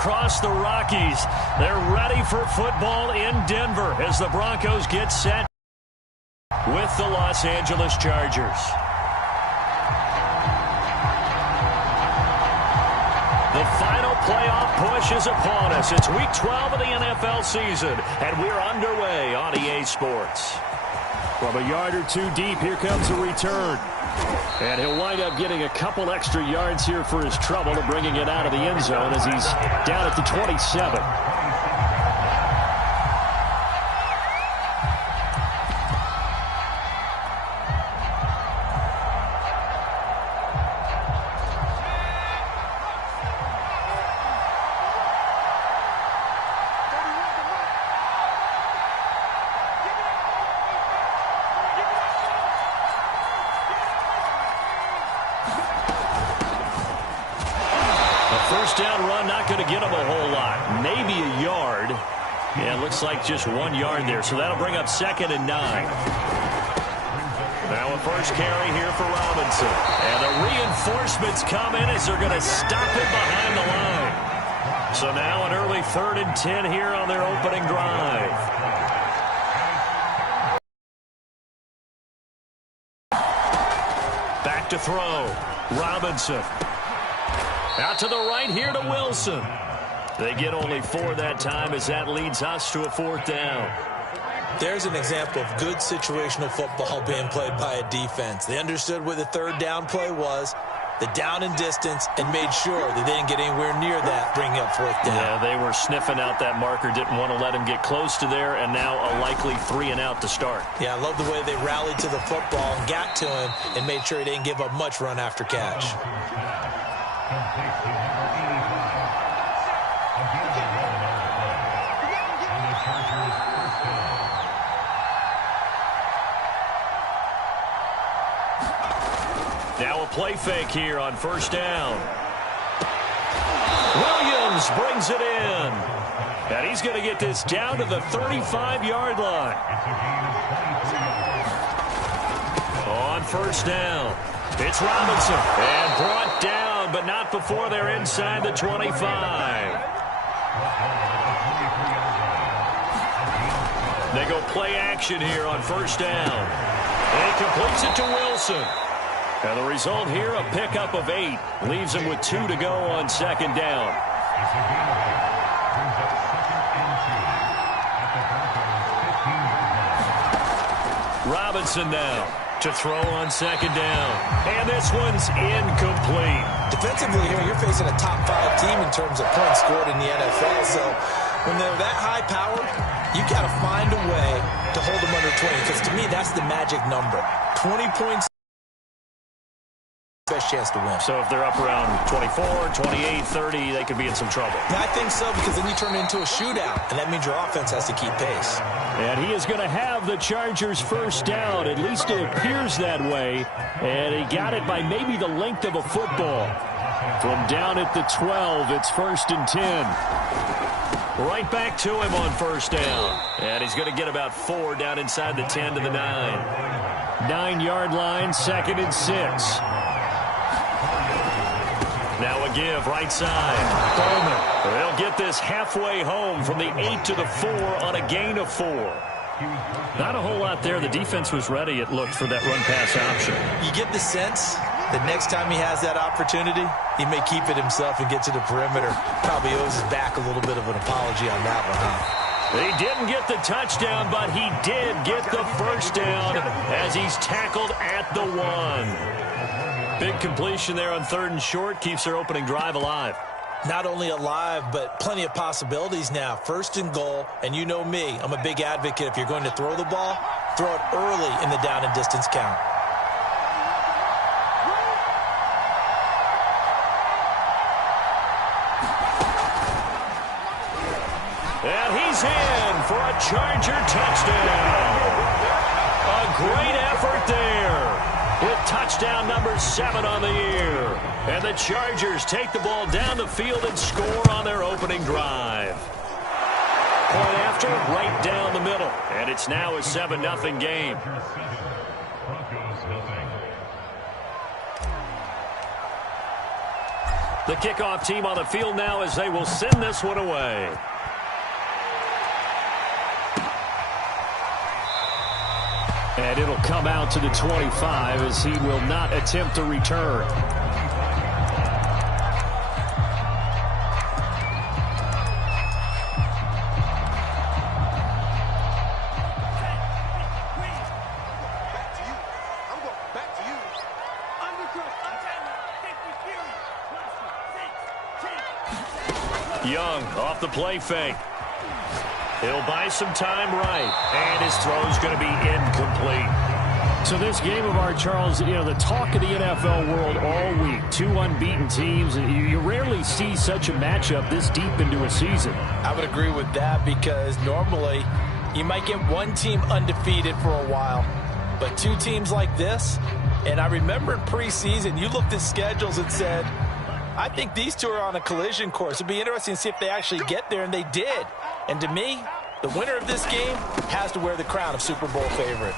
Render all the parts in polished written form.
across the Rockies. They're ready for football in Denver as the Broncos get set with the Los Angeles Chargers. The final playoff push is upon us. It's Week 12 of the NFL season, and we're underway on EA Sports. From a yard or two deep, here comes a return. And he'll wind up getting a couple extra yards here for his trouble and bringing it out of the end zone as he's down at the 27. First down run, not going to get him a whole lot. Maybe a yard. Yeah, it looks like just 1 yard there. So that'll bring up 2nd and 9. Now a first carry here for Robinson. And the reinforcements come in as they're going to stop him behind the line. So now an early 3rd and 10 here on their opening drive. Back to throw. Robinson. Out to the right here to Wilson. They get only 4 that time as that leads us to a 4th down. There's an example of good situational football being played by a defense. They understood where the 3rd down play was, the down and distance, and made sure that they didn't get anywhere near that, bringing up 4th down. Yeah, they were sniffing out that marker, didn't want to let him get close to there, and now a likely 3 and out to start. Yeah, I love the way they rallied to the football and got to him and made sure he didn't give up much run after catch. Now a play fake here on 1st down. Williams brings it in. And he's going to get this down to the 35-yard line. On 1st down, it's Robinson. And brought down, but not before they're inside the 25. They go play action here on 1st down. And he completes it to Wilson. And the result here, a pickup of 8. Leaves him with 2 to go on 2nd down. Robinson now to throw on 2nd down. And this one's incomplete. Defensively here, you're facing a top 5 team in terms of points scored in the NFL. So when they're that high-powered, you got to find a way to hold them under 20. Because to me, that's the magic number. 20 points. Best chance to win. So if they're up around 24, 28, 30, they could be in some trouble. I think so, because then you turn it into a shootout, and that means your offense has to keep pace. And he is going to have the Chargers 1st down. At least it appears that way. And he got it by maybe the length of a football. From down at the 12, it's 1st and 10. Right back to him on 1st down. And he's going to get about 4 down inside the 10 to the 9. 9-yard line, 2nd and 6. Now a give, right side. Bowman. They'll get this halfway home from the 8 to the 4 on a gain of 4. Not a whole lot there. The defense was ready, it looked, for that run-pass option. You get the sense that next time he has that opportunity, he may keep it himself and get to the perimeter. Probably owes his back a little bit of an apology on that one, huh? He didn't get the touchdown, but he did get the 1st down as he's tackled at the 1. Big completion there on 3rd and short. Keeps their opening drive alive. Not only alive, but plenty of possibilities now. 1st and goal, and you know me. I'm a big advocate. If you're going to throw the ball, throw it early in the down and distance count. And he's in for a Charger touchdown. A great effort there. With touchdown number 7 on the year. And the Chargers take the ball down the field and score on their opening drive. Point after, right down the middle. And it's now a 7-0 game. The kickoff team on the field now as they will send this one away. And it'll come out to the 25 as he will not attempt to return. Young off the play fake. He'll buy some time right. And his throw's going to be incomplete. So this game of art, Charles, the talk of the NFL world all week. Two unbeaten teams. You rarely see such a matchup this deep into a season. I would agree with that because normally you might get one team undefeated for a while. But two teams like this, and I remember in preseason, you looked at schedules and said, I think these two are on a collision course. It'd be interesting to see if they actually get there, and they did. And to me, the winner of this game has to wear the crown of Super Bowl favorite.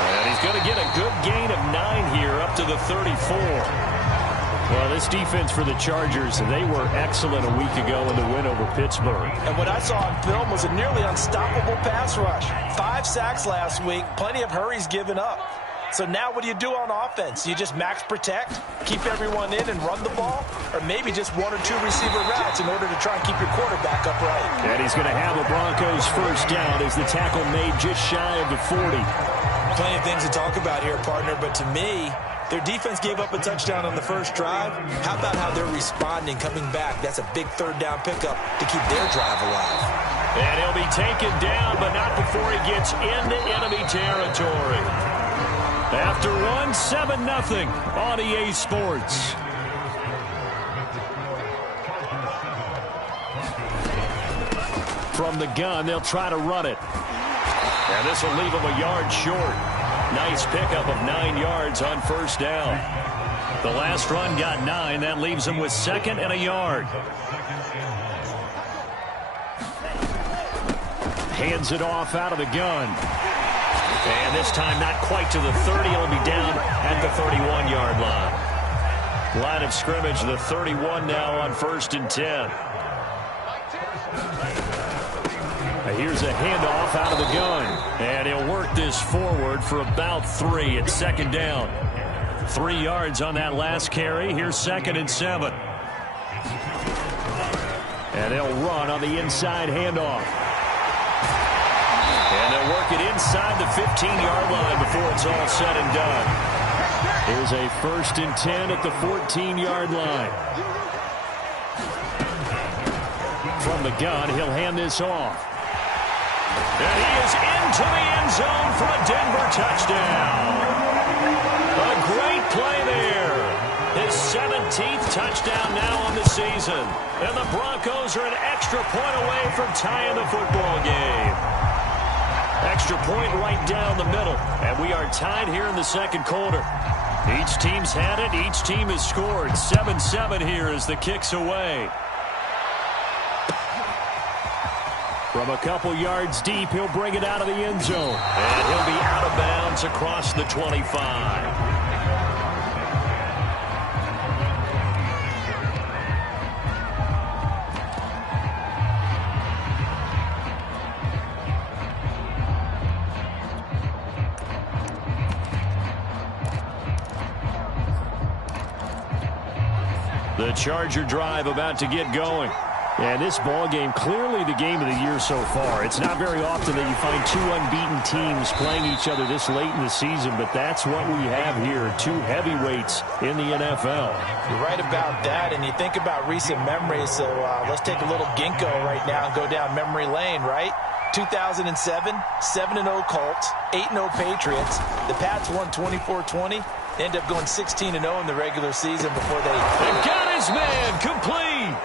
And he's going to get a good gain of 9 here up to the 34. Well, this defense for the Chargers, they were excellent a week ago in the win over Pittsburgh. And what I saw on film was a nearly unstoppable pass rush. 5 sacks last week, plenty of hurries given up. So now what do you do on offense? You just max protect, keep everyone in and run the ball, or maybe just 1 or 2 receiver routes in order to try and keep your quarterback upright. And he's going to have a Broncos first down as the tackle made just shy of the 40. Plenty of things to talk about here, partner, but to me, their defense gave up a touchdown on the first drive. How about how they're responding, coming back? That's a big third down pickup to keep their drive alive. And he'll be taken down, but not before he gets into enemy territory. After 7-0 on EA Sports. From the gun, they'll try to run it. And this will leave him a yard short. Nice pickup of 9 yards on first down. The last run got 9. That leaves him with 2nd and a yard. Hands it off out of the gun. And this time not quite to the 30. He'll be down at the 31-yard line. Line of scrimmage, the 31 now on 1st and 10. Here's a handoff out of the gun. And he'll work this forward for about 3. It's 2nd down. 3 yards on that last carry. Here's 2nd and 7. And they'll run on the inside handoff. And they'll work it inside the 15-yard line before it's all said and done. Here's a 1st and 10 at the 14-yard line. From the gun, he'll hand this off. And he is into the end zone for a Denver touchdown. A great play there. His 17th touchdown now on the season. And the Broncos are an extra point away from tying the football game. Extra point right down the middle. And we are tied here in the 2nd quarter. Each team's had it. Each team has scored. 7-7 here as the kick's away. From a couple yards deep, he'll bring it out of the end zone. And he'll be out of bounds across the 25. The Charger drive about to get going. And this ball game, clearly the game of the year so far. It's not very often that you find 2 unbeaten teams playing each other this late in the season, but that's what we have here, 2 heavyweights in the NFL. You're right about that, and you think about recent memories, so let's take a little ginkgo right now and go down memory lane, right? 2007, 7-0 Colts, 8-0 Patriots. The Pats won 24-20. They end up going 16-0 in the regular season before they... They've got his man, complete!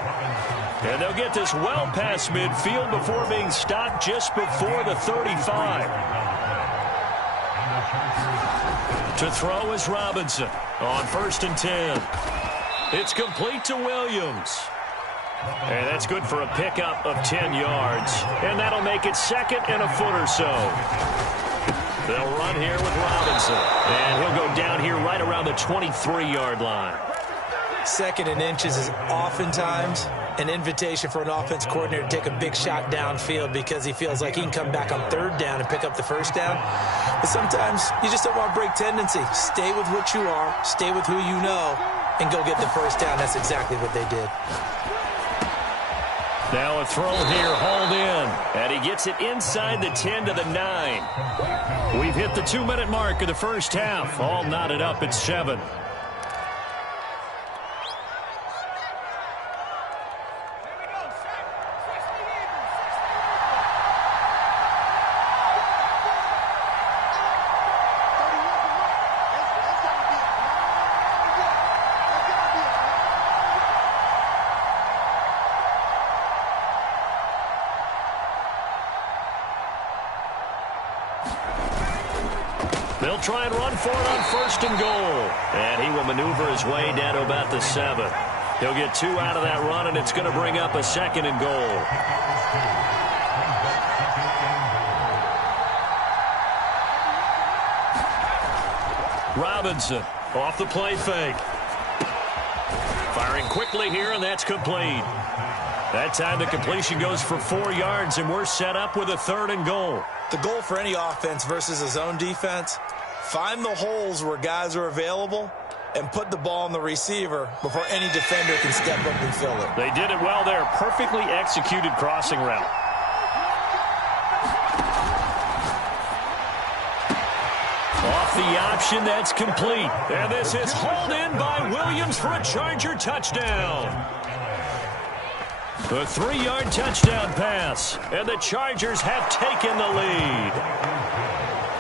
And they'll get this well past midfield before being stopped just before the 35. To throw is Robinson on 1st and 10. It's complete to Williams. And that's good for a pickup of 10 yards. And that'll make it 2nd and a foot or so. They'll run here with Robinson. And he'll go down here right around the 23-yard line. 2nd and inches is oftentimes an invitation for an offense coordinator to take a big shot downfield because he feels like he can come back on 3rd down and pick up the 1st down. But sometimes you just don't want to break tendency. Stay with what you are, stay with who you know, and go get the 1st down. That's exactly what they did. Now a throw here, hauled in. And he gets it inside the 10 to the 9. We've hit the 2-minute mark of the first half. All knotted up at 7. They'll try and run for it on 1st and goal. And he will maneuver his way down to about the 7. He'll get 2 out of that run, and it's going to bring up a 2nd and goal. Robinson off the play fake. Firing quickly here, and that's complete. That time the completion goes for 4 yards, and we're set up with a 3rd and goal. The goal for any offense versus a zone defense, find the holes where guys are available and put the ball on the receiver before any defender can step up and fill it. They did it well there. Perfectly executed crossing route. Off the option, that's complete. And this is hauled in by Williams for a Charger touchdown. A 3-yard touchdown pass, and the Chargers have taken the lead.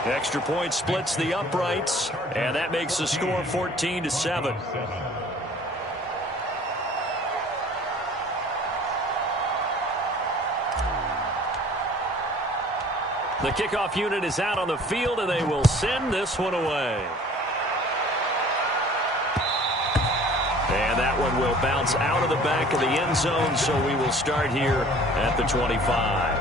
Extra point splits the uprights, and that makes the score 14-7. The kickoff unit is out on the field, and they will send this one away. And that one will bounce out of the back of the end zone, so we will start here at the 25.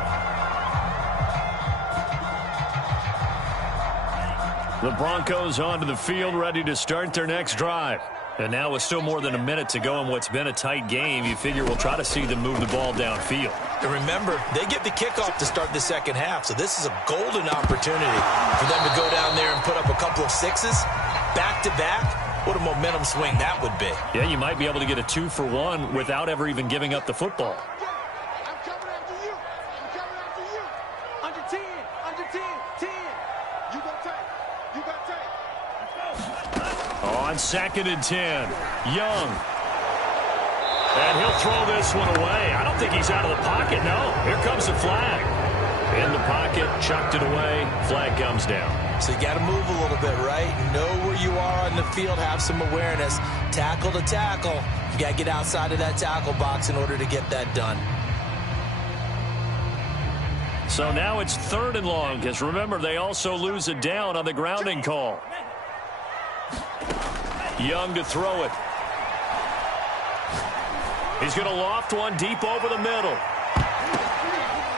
The Broncos onto the field, ready to start their next drive. And now with still more than a minute to go in what's been a tight game, you figure we'll try to see them move the ball downfield. And remember, they get the kickoff to start the 2nd half, so this is a golden opportunity for them to go down there and put up a couple of 6s back-to-back. What a momentum swing that would be. Yeah, you might be able to get a 2-for-1 without ever even giving up the football. I'm coming after you. I'm coming after you. Under 10, under 10, 10. You got take. You got take. On 2nd and 10, Young. And he'll throw this one away. I don't think he's out of the pocket, no. Here comes the flag. In the pocket, chucked it away, flag comes down. So you got to move a little bit, right? Know where you are on the field, have some awareness. Tackle to tackle. You got to get outside of that tackle box in order to get that done. So now it's 3rd and long, because remember, they also lose it down on the grounding call. Young to throw it. He's going to loft one deep over the middle.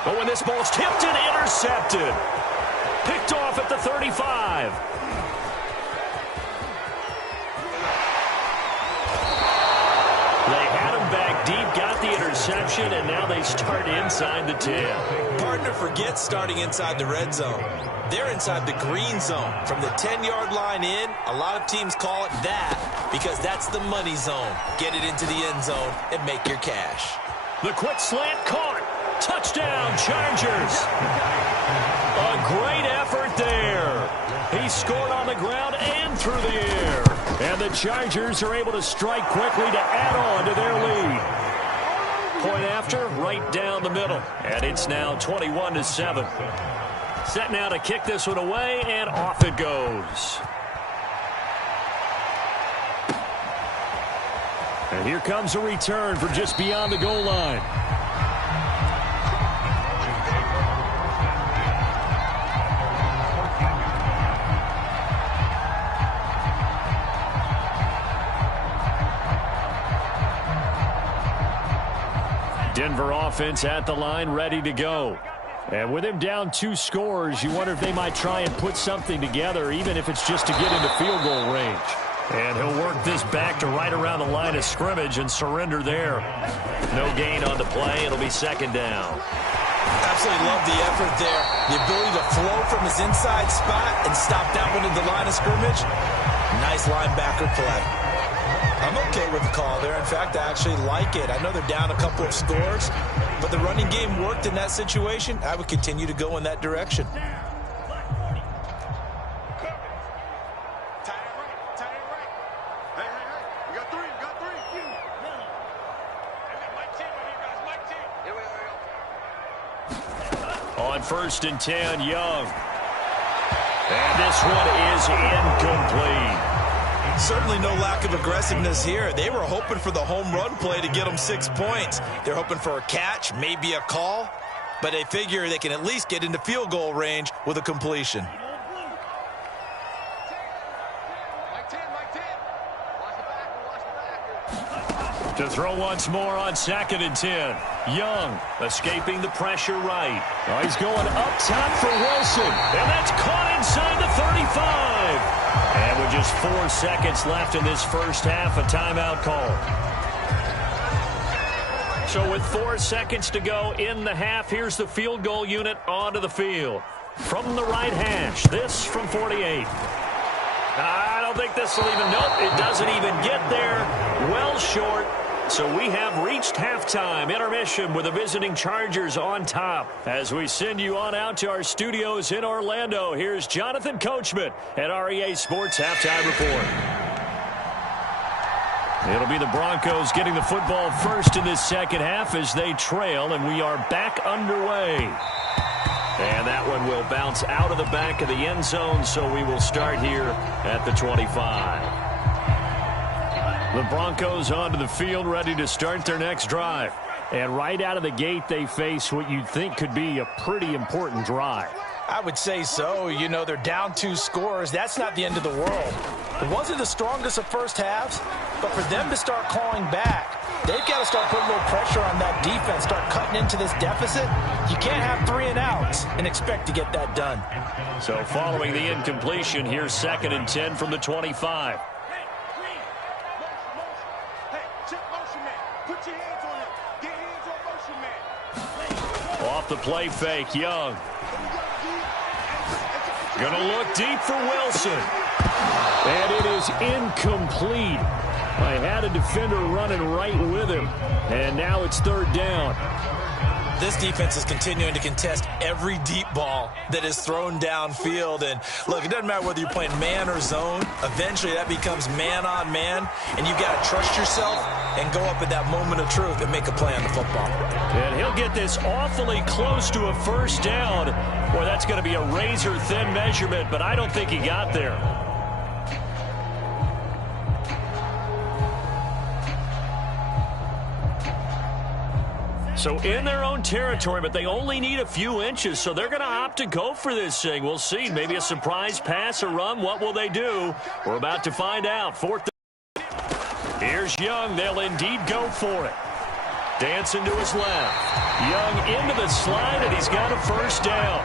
But when this ball's tipped and intercepted. Picked off at the 35. They had him back deep, got the interception, and now they start inside the 10. Partner forgets starting inside the red zone. They're inside the green zone. From the 10-yard line in, a lot of teams call it that because that's the money zone. Get it into the end zone and make your cash. The quick slant caught. Touchdown, Chargers. A great effort there. He scored on the ground and through the air. And the Chargers are able to strike quickly to add on to their lead. Point after, right down the middle. And it's now 21-7. Set now to kick this one away, and off it goes. And here comes a return for just beyond the goal line. Denver offense at the line, ready to go. And with him down 2 scores, you wonder if they might try and put something together, even if it's just to get into field goal range. And he'll work this back to right around the line of scrimmage and surrender there. No gain on the play. It'll be second down. Absolutely love the effort there. The ability to flow from his inside spot and stop that one at the line of scrimmage. Nice linebacker play. I'm okay with the call there. In fact, I actually like it. I know they're down a couple of scores, but the running game worked in that situation. I would continue to go in that direction. On 1st and 10, Young. And this one is incomplete. Certainly no lack of aggressiveness here. They were hoping for the home run play to get them 6 points. They're hoping for a catch, maybe a call, but they figure they can at least get into field goal range with a completion. To throw once more on 2nd and 10. Young escaping the pressure right. Oh, he's going up top for Wilson. And that's caught inside the 35. And with just 4 seconds left in this first half, a timeout call. So with 4 seconds to go in the half, here's the field goal unit onto the field. From the right hash, this from 48. I don't think this will even, nope, it doesn't even get there. Well short. So we have reached halftime intermission with the visiting Chargers on top. As we send you on out to our studios in Orlando, here's Jonathan Coachman at REA Sports Halftime Report. It'll be the Broncos getting the football first in this second half as they trail, and we are back underway. And that one will bounce out of the back of the end zone, so we will start here at the 25. The Broncos onto the field, ready to start their next drive. And right out of the gate, they face what you'd think could be a pretty important drive. I would say so. You know, they're down 2 scores. That's not the end of the world. It wasn't the strongest of first halves, but for them to start clawing back, they've got to start putting a little pressure on that defense, start cutting into this deficit. You can't have 3 and outs and expect to get that done. So following the incompletion, here's 2nd and 10 from the 25. Off the play fake, Young. Gonna look deep for Wilson. And it is incomplete. I had a defender running right with him. And now it's 3rd down. This defense is continuing to contest every deep ball that is thrown downfield. And look, it doesn't matter whether you're playing man or zone. Eventually that becomes man on man. And you've got to trust yourself and go up at that moment of truth and make a play on the football. And he'll get this awfully close to a first down. Boy, that's going to be a razor-thin measurement, but I don't think he got there. So in their own territory, but they only need a few inches, so they're going to opt to go for this thing. We'll see. Maybe a surprise pass or run. What will they do? We're about to find out. 4th. Here's Young. They'll indeed go for it. Dancing to his left. Young into the slide, and he's got a first down.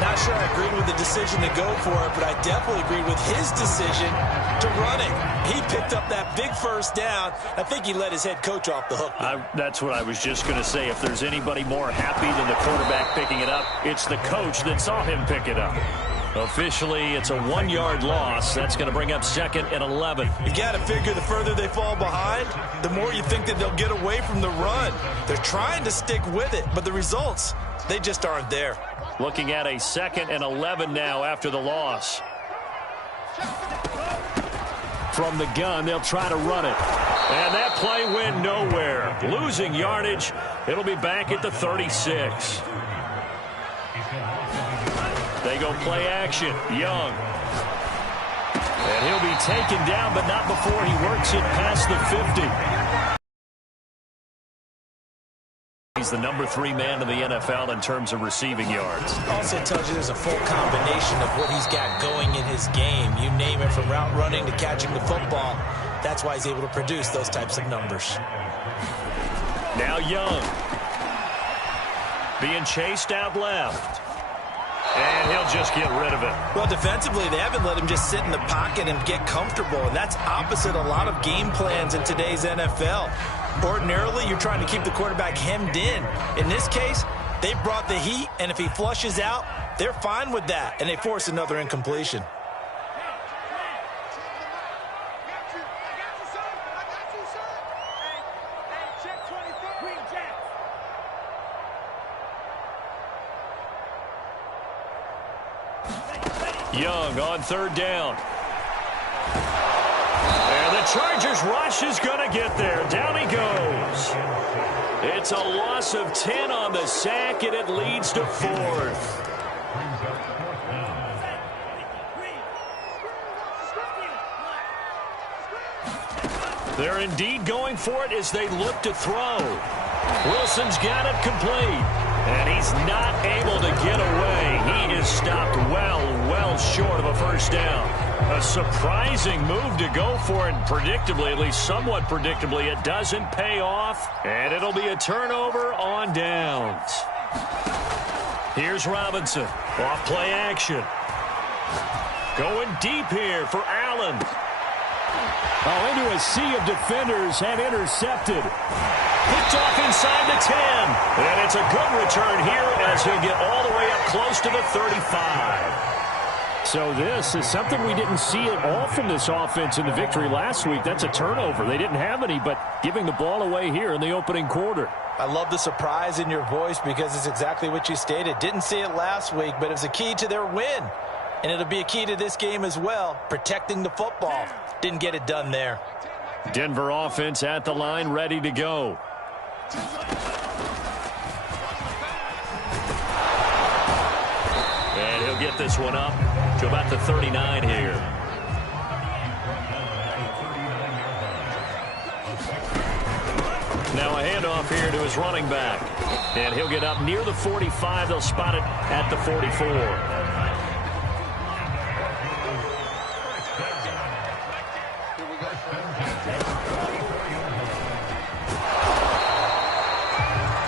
Not sure I agreed with the decision to go for it, but I definitely agreed with his decision to run it. He picked up that big first down. I think he let his head coach off the hook. That's what I was just going to say. If there's anybody more happy than the quarterback picking it up, it's the coach that saw him pick it up. Officially, it's a 1-yard loss. That's going to bring up 2nd and 11. You got to figure the further they fall behind, the more you think that they'll get away from the run. They're trying to stick with it, but the results, they just aren't there. Looking at a 2nd and 11 now after the loss. From the gun, they'll try to run it. And that play went nowhere. Losing yardage. It'll be back at the 36. They go play action. Young. And he'll be taken down, but not before he works it past the 50. He's the number 3 man in the NFL in terms of receiving yards. Also tells you there's a full combination of what he's got going in his game. You name it, from route running to catching the football. That's why he's able to produce those types of numbers. Now Young. Being chased out left. And he'll just get rid of it. Well, defensively, they haven't let him just sit in the pocket and get comfortable, and that's opposite a lot of game plans in today's NFL. Ordinarily, you're trying to keep the quarterback hemmed in. In this case, they brought the heat, and if he flushes out, they're fine with that, and they force another incompletion. Young on third down. And the Chargers rush is going to get there. Down he goes. It's a loss of 10 on the sack, and it leads to 4th. They're indeed going for it as they look to throw. Wilson's got it complete. And he's not able to get away. He is stopped well short of a first down. A surprising move to go for it. Predictably, at least somewhat predictably, it doesn't pay off. And it'll be a turnover on downs. Here's Robinson. Off play action. Going deep here for Allen. Oh, into a sea of defenders and intercepted. Picked off inside the 10. And it's a good return here as he'll get all the way up close to the 35. So this is something we didn't see at all from this offense in the victory last week. That's a turnover. They didn't have any, but giving the ball away here in the opening quarter. I love the surprise in your voice because it's exactly what you stated. Didn't see it last week, but it's a key to their win. And it'll be a key to this game as well, protecting the football. Didn't get it done there. Denver offense at the line, ready to go. And he'll get this one up to about the 39 here. Now a handoff here to his running back. And he'll get up near the 45. They'll spot it at the 44.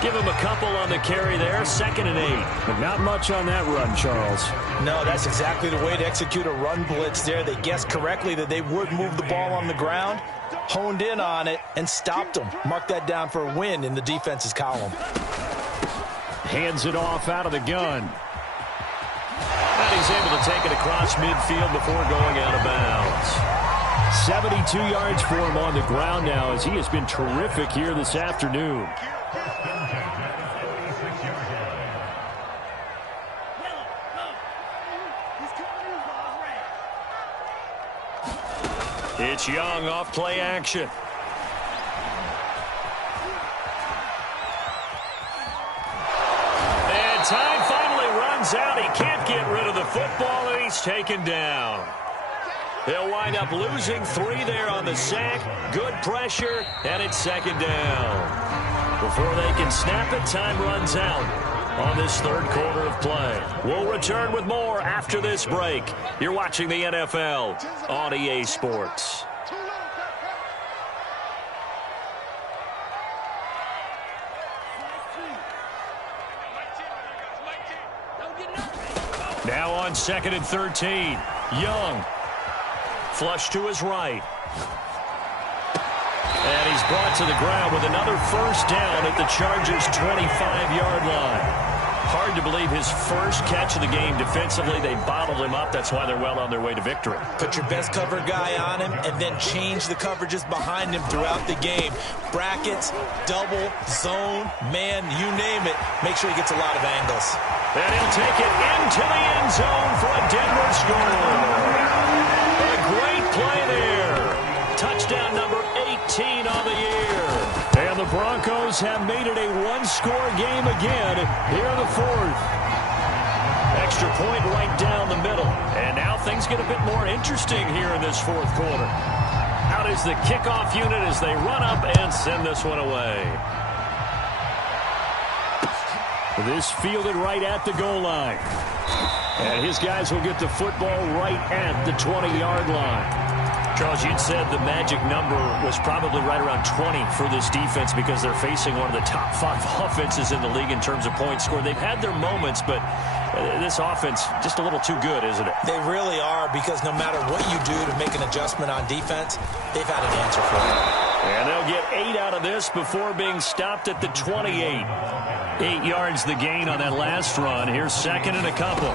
Give him a couple on the carry there. 2nd and 8. But not much on that run, Charles. No, that's exactly the way to execute a run blitz there. They guessed correctly that they would move the ball on the ground, honed in on it, and stopped them. Mark that down for a win in the defense's column. Hands it off out of the gun. And he's able to take it across midfield before going out of bounds. 72 yards for him on the ground now as he has been terrific here this afternoon. It's Young off play action. And time finally runs out. He can't get rid of the football, and he's taken down. They'll wind up losing 3 there on the sack. Good pressure, and it's 2nd down. Before they can snap it, time runs out on this 3rd quarter of play. We'll return with more after this break. You're watching the NFL on EA Sports. Now on 2nd and 13. Young. Flush to his right. And he's brought to the ground with another first down at the Chargers' 25-yard line. Hard to believe his first catch of the game defensively. They bottled him up. That's why they're well on their way to victory. Put your best cover guy on him and then change the coverages behind him throughout the game. Brackets, double, zone, man, you name it. Make sure he gets a lot of angles. And he'll take it into the end zone for a Denver score. A great play there. Touchdown number 18 on the year. And the Broncos have made it a one-score game again here in the 4th. Extra point right down the middle. And now things get a bit more interesting here in this 4th quarter. Out is the kickoff unit as they run up and send this one away. This fielded right at the goal line. And his guys will get the football right at the 20-yard line. Charles, you'd said the magic number was probably right around 20 for this defense because they're facing one of the top 5 offenses in the league in terms of points scored. They've had their moments, but this offense just a little too good, isn't it? They really are, because no matter what you do to make an adjustment on defense, they've had an answer for it. And they'll get 8 out of this before being stopped at the 28. 8 yards the gain on that last run. Here's second and a couple.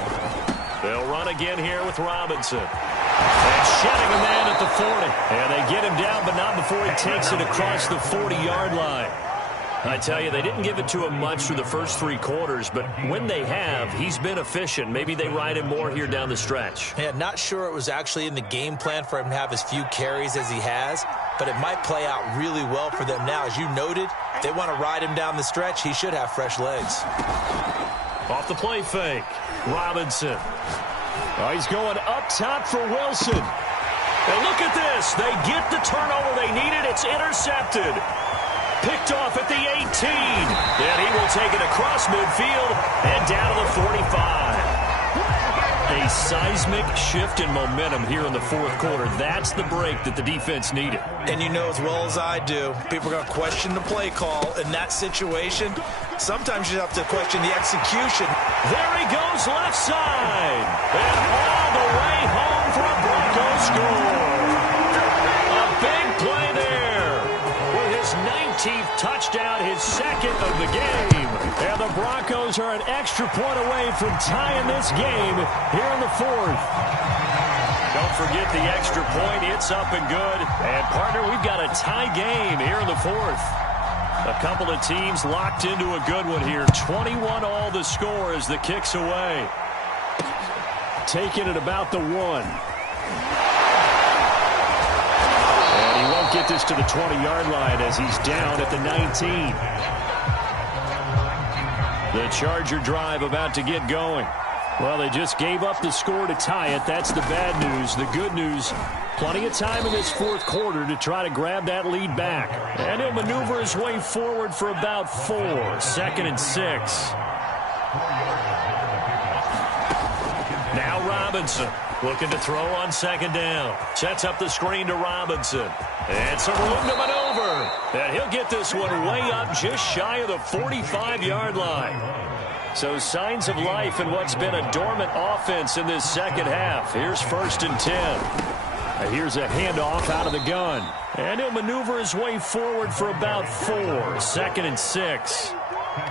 They'll run again here with Robinson. And shedding a man at the 40. And they get him down, but not before he takes it across the 40-yard line. I tell you, they didn't give it to him much through the first 3 quarters, but when they have, he's been efficient. Maybe they ride him more here down the stretch. Yeah, not sure it was actually in the game plan for him to have as few carries as he has, but it might play out really well for them now. As you noted, if they want to ride him down the stretch, he should have fresh legs. Off the play fake, Robinson. Oh, he's going up top for Wilson. And look at this. They get the turnover they needed. It's intercepted. Picked off at the 18. And he will take it across midfield and down to the 45. A seismic shift in momentum here in the fourth quarter. That's the break that the defense needed. And you know as well as I do, people are going to question the play call in that situation. Sometimes you have to question the execution. There he goes left side. And all the way home for a Broncos score. A big play there. With his 19th touchdown, his second of the game. And the Broncos are an extra point away from tying this game here in the fourth. Don't forget the extra point. It's up and good. And, partner, we've got a tie game here in the fourth. A couple of teams locked into a good one here. 21 all the score as the kick's away. Taking it about the 1. And he won't get this to the 20-yard line as he's down at the 19. The Charger drive about to get going. Well, they just gave up the score to tie it. That's the bad news. The good news, plenty of time in this fourth quarter to try to grab that lead back. And he'll maneuver his way forward for about 4. Second and 6. Now Robinson looking to throw on second down. Sets up the screen to Robinson. And some room to maneuver. And he'll get this one way up just shy of the 45-yard line. So signs of life in what's been a dormant offense in this second half. Here's first and 10. Here's a handoff out of the gun. And he'll maneuver his way forward for about 4. Second and 6.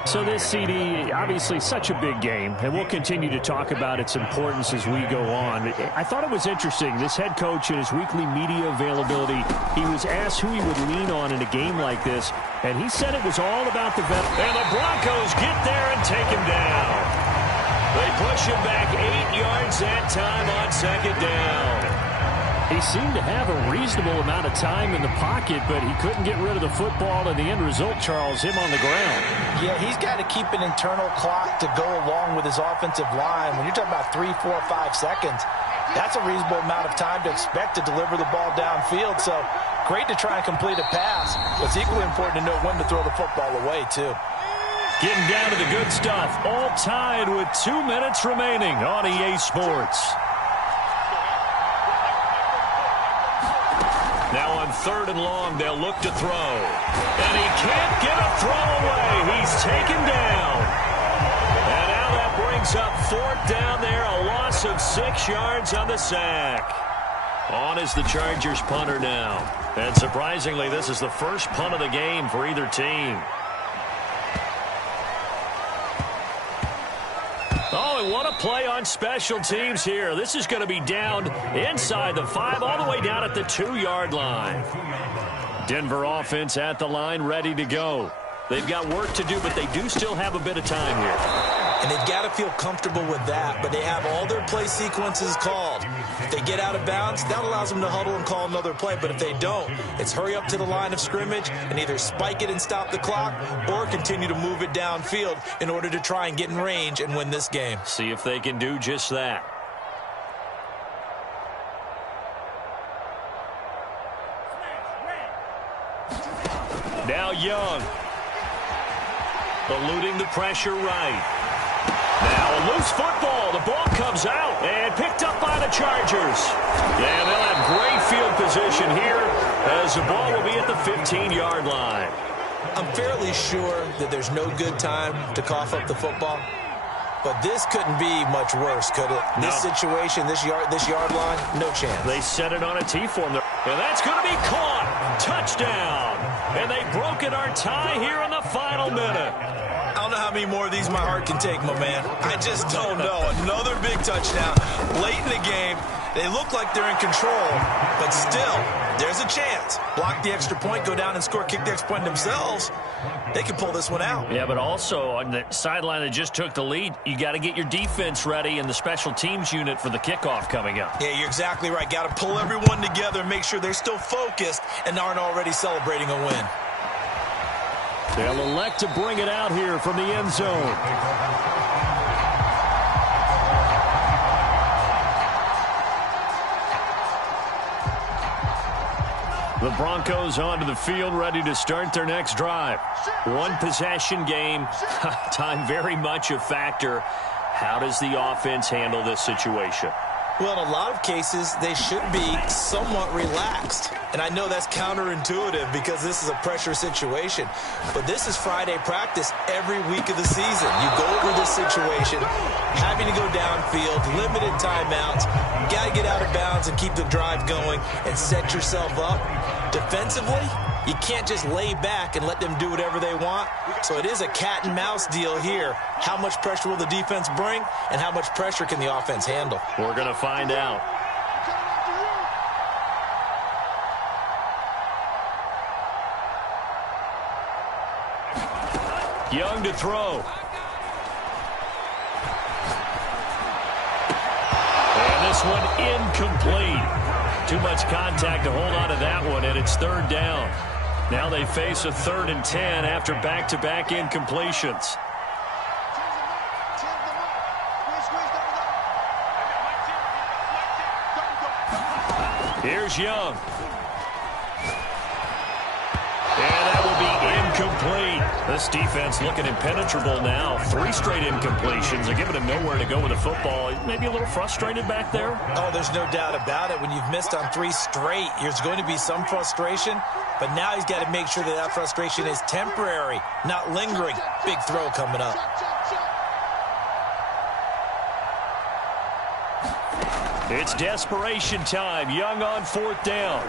So this CD, obviously such a big game, and we'll continue to talk about its importance as we go on. I thought it was interesting. This head coach in his weekly media availability, he was asked who he would lean on in a game like this, and he said it was all about the veteran. And the Broncos get there and take him down. They push him back 8 yards that time on second down. He seemed to have a reasonable amount of time in the pocket, but he couldn't get rid of the football, and the end result, Charles, him on the ground. Yeah, he's got to keep an internal clock to go along with his offensive line. When you're talking about 3, 4, 5 seconds, that's a reasonable amount of time to expect to deliver the ball downfield. So great to try and complete a pass, but it's equally important to know when to throw the football away, too. Getting down to the good stuff, all tied with 2 minutes remaining on EA Sports. Now on third and long, they'll look to throw. And he can't get a throw away. He's taken down. And now that brings up fourth down there, a loss of 6 yards on the sack. On is the Chargers punter now. And surprisingly, this is the first punt of the game for either team. Oh, and what a play on special teams here. This is going to be down inside the 5, all the way down at the 2-yard line. Denver offense at the line, ready to go. They've got work to do, but they do still have a bit of time here. And they've got to feel comfortable with that, but they have all their play sequences called. If they get out of bounds, that allows them to huddle and call another play. But if they don't, it's hurry up to the line of scrimmage and either spike it and stop the clock or continue to move it downfield in order to try and get in range and win this game. See if they can do just that. Now Young. Eluding the pressure right. Now a loose football. The ball ball comes out and picked up by the Chargers. And they'll have great field position here as the ball will be at the 15-yard line. I'm fairly sure that there's no good time to cough up the football. But this couldn't be much worse, could it? No. This situation, this yard line, no chance. They set it on a T for them. And that's going to be caught. Touchdown. And they've broken our tie here in the final minute. I don't know how many more of these my heart can take, my man. I just don't know. Another big touchdown late in the game. They look like they're in control, but still, there's a chance. Block the extra point, go down and score, kick the extra point themselves. They can pull this one out. Yeah, but also on the sideline that just took the lead, you got to get your defense ready and the special teams unit for the kickoff coming up. Yeah, you're exactly right. Got to pull everyone together and make sure they're still focused and aren't already celebrating a win. They'll elect to bring it out here from the end zone. The Broncos onto the field, ready to start their next drive. One possession game, time very much a factor. How does the offense handle this situation? Well, in a lot of cases, they should be somewhat relaxed. And I know that's counterintuitive because this is a pressure situation. But this is Friday practice every week of the season. You go over this situation, having to go downfield, limited timeouts. You got to get out of bounds and keep the drive going and set yourself up. Defensively, you can't just lay back and let them do whatever they want. So it is a cat and mouse deal here. How much pressure will the defense bring and how much pressure can the offense handle? We're going to find out. Young to throw. And this one incomplete. Too much contact to hold on to that one, and it's third down. Now they face a 3rd and 10 after back-to-back incompletions. Here's Young. And that will be incomplete. This defense looking impenetrable now. 3 straight incompletions. They're giving him nowhere to go with the football. Maybe a little frustrated back there. Oh, there's no doubt about it. When you've missed on 3 straight, there's going to be some frustration. But now he's got to make sure that that frustration is temporary, not lingering. Big throw coming up. It's desperation time. Young on 4th down.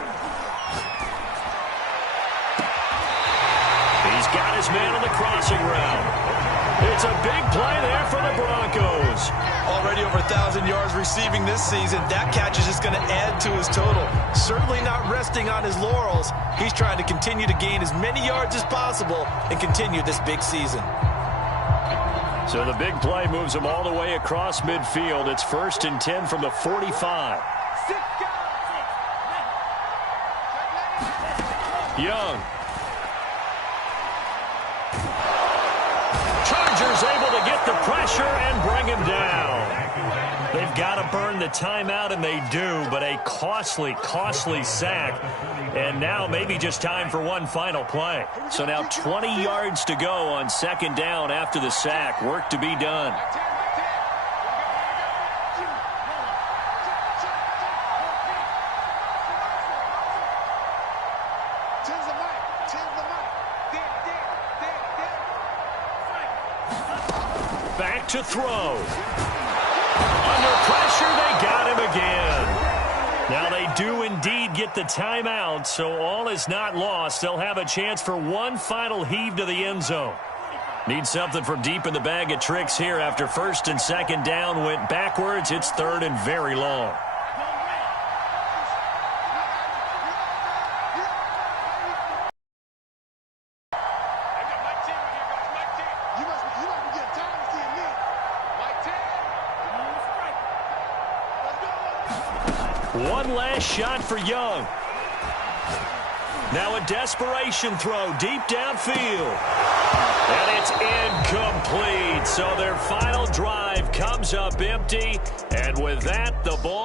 He's got his man on the crossing route. It's a big play there for the Broncos. Already over 1,000 yards receiving this season. That catch is just going to add to his total. Certainly not resting on his laurels. He's trying to continue to gain as many yards as possible and continue this big season. So the big play moves him all the way across midfield. It's 1st and 10 from the 45. Young. Chargers able to get the pressure and bring him down. They've got to burn the timeout, and they do, but a costly, costly sack. And now maybe just time for one final play. So now 20 yards to go on 2nd down after the sack. Work to be done. Back to throw. Under pressure, they got him again. Now they do indeed get the timeout, so all is not lost. They'll have a chance for one final heave to the end zone. Need something from deep in the bag of tricks here after 1st and 2nd down went backwards. It's 3rd and very long. One last shot for Young. Now a desperation throw deep downfield. And it's incomplete. So their final drive comes up empty. And with that, the ball